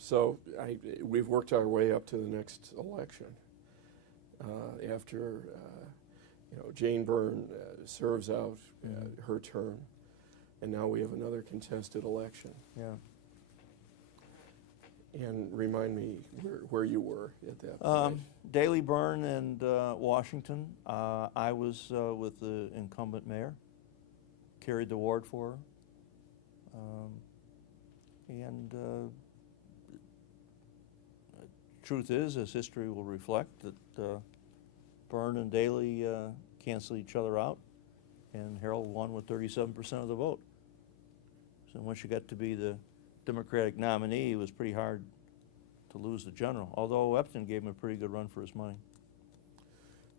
So we've worked our way up to the next election. After Jane Byrne serves out her term, and now we have another contested election. Yeah. And remind me where you were at that point. Daley, Byrne, and Washington. I was with the incumbent mayor, carried the ward for her. And truth is, as history will reflect, that Byrne and Daley canceled each other out, and Harold won with 37% of the vote. So once you got to be the Democratic nominee, it was pretty hard to lose the general, although Epton gave him a pretty good run for his money.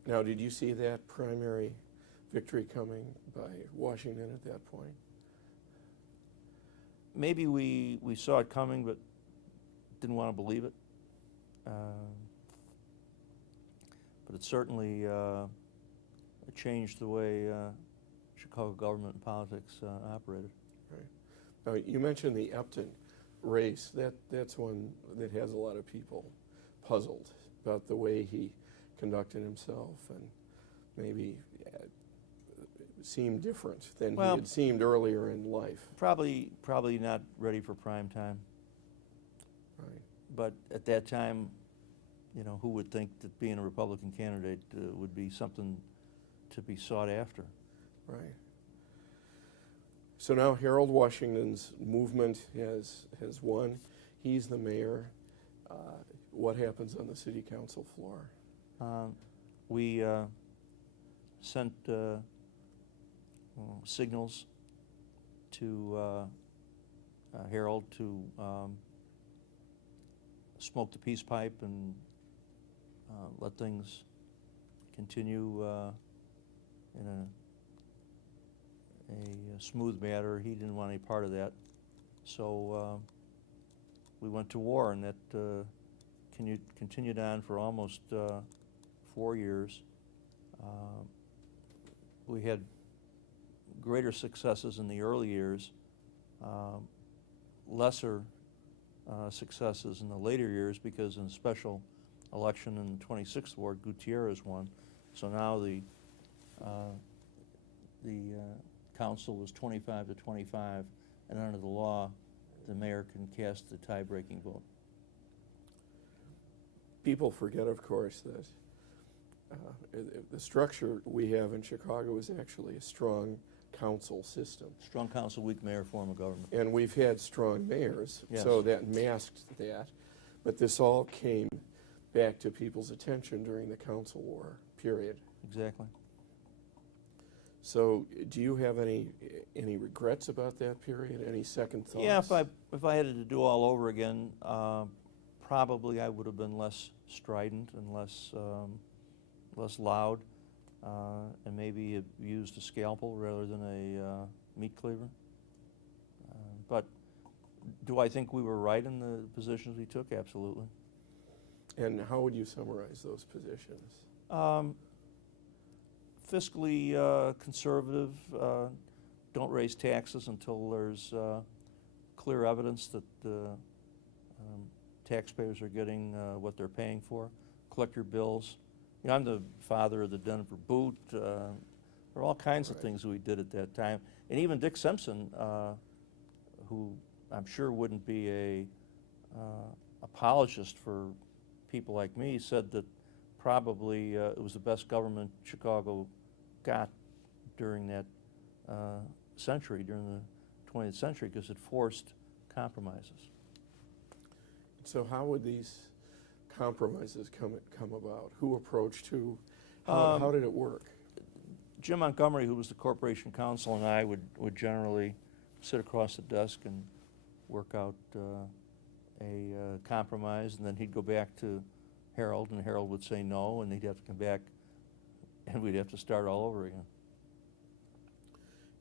Now, did you see that primary victory coming by Washington at that point? Maybe we saw it coming, but didn't want to believe it. But it certainly it changed the way Chicago government and politics operated. Right. Now, you mentioned the Epton race. That's one that has a lot of people puzzled about the way he conducted himself, and maybe seemed different than he had seemed earlier in life. Probably not ready for prime time. Right. But at that time, who would think that being a Republican candidate would be something to be sought after? Right. So now Harold Washington's movement has won. He's the mayor. What happens on the city council floor? We sent signals to Harold to smoke the peace pipe and let things continue in a smooth manner. He didn't want any part of that. So we went to war, and that continued on for almost 4 years. We had greater successes in the early years, lesser successes in the later years, because in a special election in the 26th Ward, Gutierrez won. So now the council was 25 to 25, and under the law, the mayor can cast the tie-breaking vote. People forget, of course, that the structure we have in Chicago is actually a strong council system. Strong council, weak mayor form of government. And we've had strong mayors, yes. So that masked that. But this all came back to people's attention during the council war period. Exactly. So do you have any regrets about that period? Any second thoughts? Yeah, if I had to do all over again, probably I would have been less strident and less loud, and maybe have used a scalpel rather than a meat cleaver. But do I think we were right in the positions we took? Absolutely. And how would you summarize those positions? Fiscally conservative, don't raise taxes until there's clear evidence that taxpayers are getting what they're paying for. Collect your bills. I'm the father of the Denver Boot. There are all kinds of things we did at that time. And even Dick Simpson, who I'm sure wouldn't be a apologist for people like me, said that probably it was the best government Chicago got during that century, during the 20th century, because it forced compromises. So how would these compromises come about? Who approached who? How did it work? Jim Montgomery, who was the corporation counsel, and I would generally sit across the desk and work out a compromise, and then he'd go back to Harold, and Harold would say no, and he'd have to come back, and we'd have to start all over again.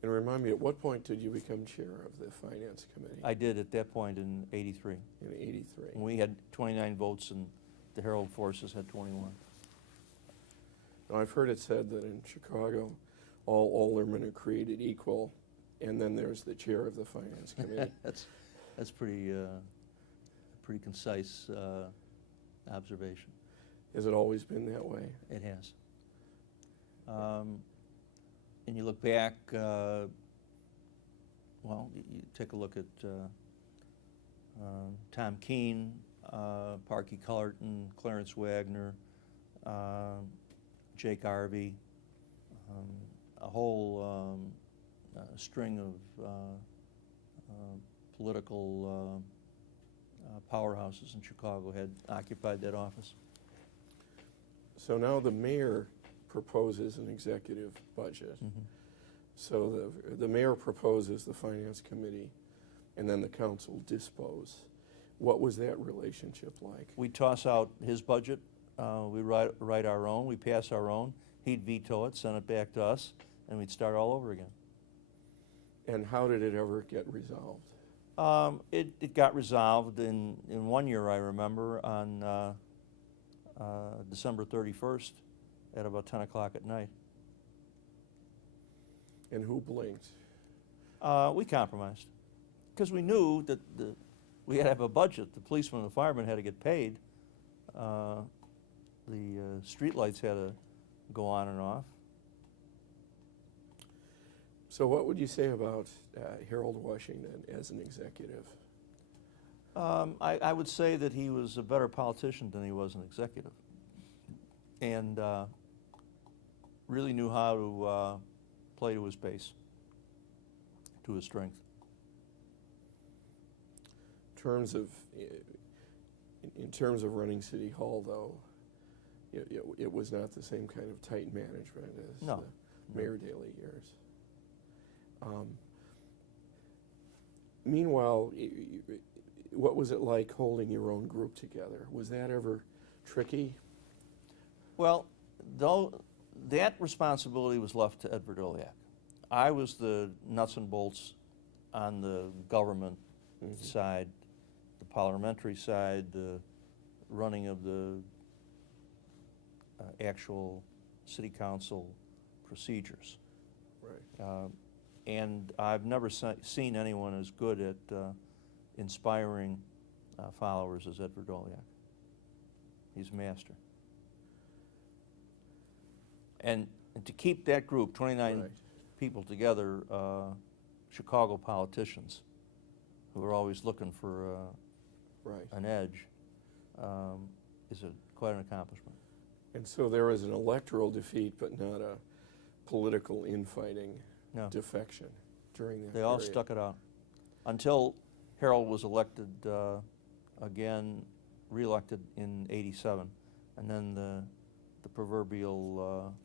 And remind me, at what point did you become chair of the Finance Committee? I did at that point in '83. In '83. And we had 29 votes, and the Herald forces had 21. Now, I've heard it said that in Chicago, all aldermen are created equal, and then there's the chair of the Finance Committee. That's pretty pretty concise observation. Has it always been that way? It has. And you look back, well, you take a look at Tom Keene, Parky Cullerton, Clarence Wagner, Jake Arvey, a whole string of political powerhouses in Chicago had occupied that office. So now the mayor proposes an executive budget. Mm-hmm. So the mayor proposes the finance committee, and then the council dispose. What was that relationship like? We toss out his budget, we write our own, we pass our own, he'd veto it, send it back to us, and we'd start all over again. And how did it ever get resolved? It got resolved in 1 year, I remember, on December 31st at about 10 o'clock at night. And who blinked? We compromised because we knew that we had to have a budget. The policemen and the firemen had to get paid. The street lights had to go on and off. So what would you say about Harold Washington as an executive? I would say that he was a better politician than he was an executive, and really knew how to play to his base, to his strength. In terms of running City Hall, though, it was not the same kind of tight management as No. the Mayor Daley years. Meanwhile, what was it like holding your own group together? Was that ever tricky? Well, though that responsibility was left to Edward Burke. I was the nuts and bolts on the government side, the parliamentary side, the running of the actual city council procedures. Right. And I've never seen anyone as good at inspiring followers as Edward Burke. He's a master. And to keep that group, 29 Right. people together, Chicago politicians who are always looking for Right. an edge, is quite an accomplishment. And so there was an electoral defeat, but not a political infighting No. defection during that They all period. stuck it out until Harold was elected again, re-elected in '87, and then the proverbial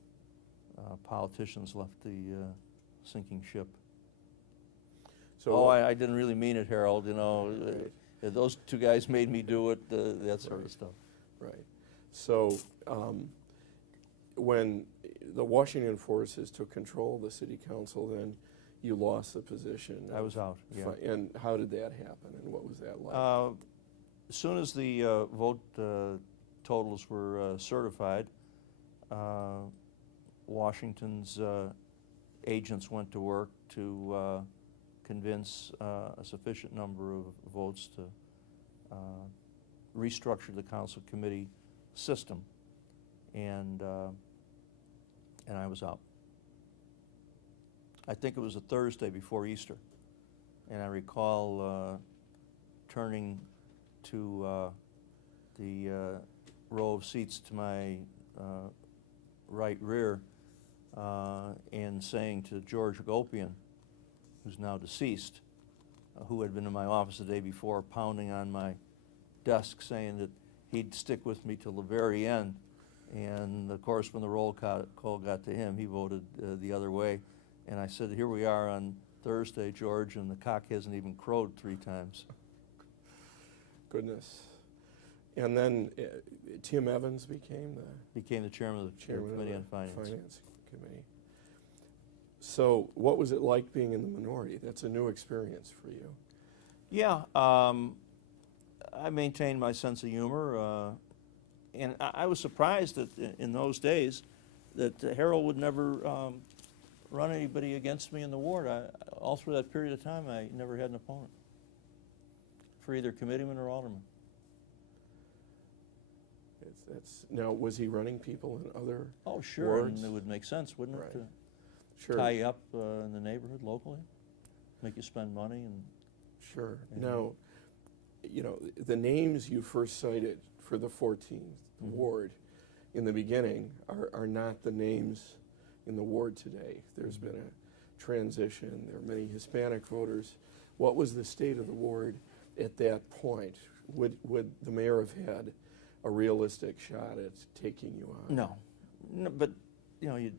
politicians left the sinking ship. So I didn't really mean it, Harold. You know, those two guys made me do it. That sort of stuff. Right. So when the Washington forces took control of the city council, then you lost the position. I was out. Yeah. And how did that happen, and what was that like? As soon as the vote totals were certified, Washington's agents went to work to convince a sufficient number of votes to restructure the council committee system, and I was out. I think it was a Thursday before Easter, and I recall turning to the row of seats to my right rear and saying to George Agopian, who's now deceased, who had been in my office the day before, pounding on my desk saying that he'd stick with me till the very end. And of course, when the roll call got to him, he voted the other way. And I said, here we are on Thursday, George, and the cock hasn't even crowed 3 times. Goodness. And then Tim Evans became the chairman of the Committee on Finance. Committee. So what was it like being in the minority? That's a new experience for you. Yeah, I maintained my sense of humor, and I was surprised that in those days that Harold would never run anybody against me in the ward. All through that period of time, I never had an opponent for either committeeman or alderman. That's now. Was he running people in other? Oh, sure, wards? and it would make sense, wouldn't Right. it, to Sure. tie you up in the neighborhood locally, make you spend money, and Sure. Mhm. Now, you know, the names you first cited for the 14th Mhm. ward in the beginning are not the names in the ward today. There's been a transition. There are many Hispanic voters. What was the state of the ward at that point? Would the mayor have had a realistic shot at taking you on? no, but you know, you'd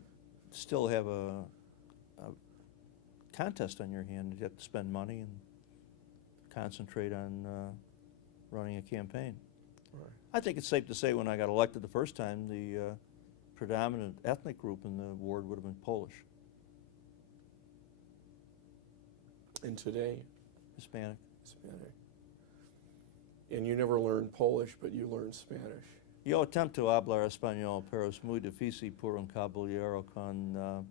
still have a contest on your hand. You'd have to spend money and concentrate on running a campaign. Right. I think it's safe to say when I got elected the first time, the predominant ethnic group in the ward would have been Polish, And today, Hispanic. Hispanic. And you never learned Polish, but you learned Spanish. Yo intento hablar español, pero es muy difícil por un caballero con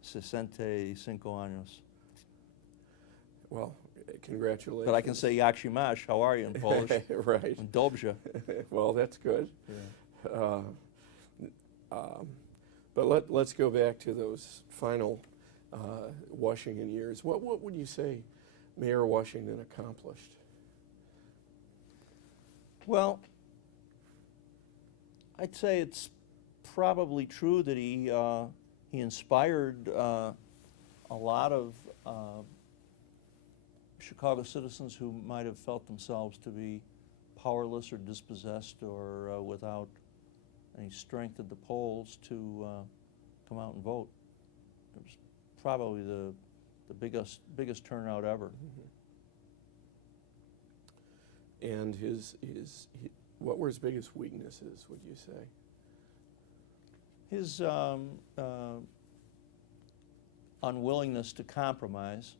65 años. Well, congratulations. But I can say yakshimash, how are you in Polish? Right. And dobrze. Well, that's good. Yeah. But let's go back to those final Washington years. What would you say Mayor Washington accomplished? Well, I'd say it's probably true that he inspired a lot of Chicago citizens who might have felt themselves to be powerless or dispossessed or without any strength at the polls to come out and vote. It was probably the biggest turnout ever. And what were his biggest weaknesses, would you say? His unwillingness to compromise,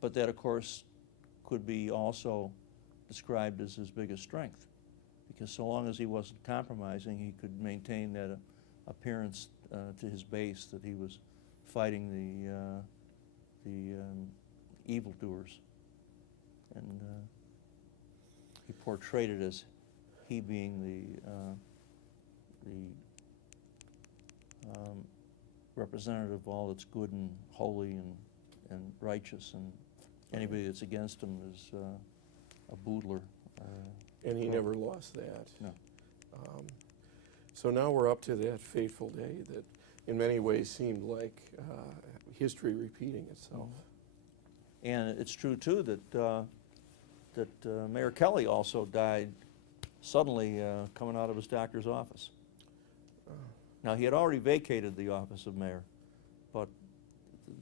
but that, of course, could be also described as his biggest strength, because so long as he wasn't compromising, he could maintain that appearance to his base that he was fighting the evildoers, and he portrayed it as he being the representative of all that's good and holy and righteous, and anybody that's against him is a boodler. And he never lost that. No. So now we're up to that fateful day that in many ways seemed like history repeating itself. And it's true, too, that Mayor Kelly also died suddenly coming out of his doctor's office. Now, he had already vacated the office of mayor, but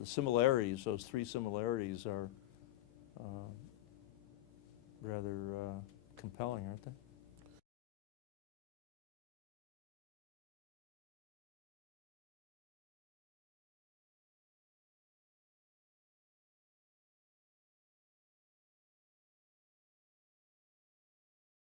the similarities, those three similarities, are rather compelling, aren't they?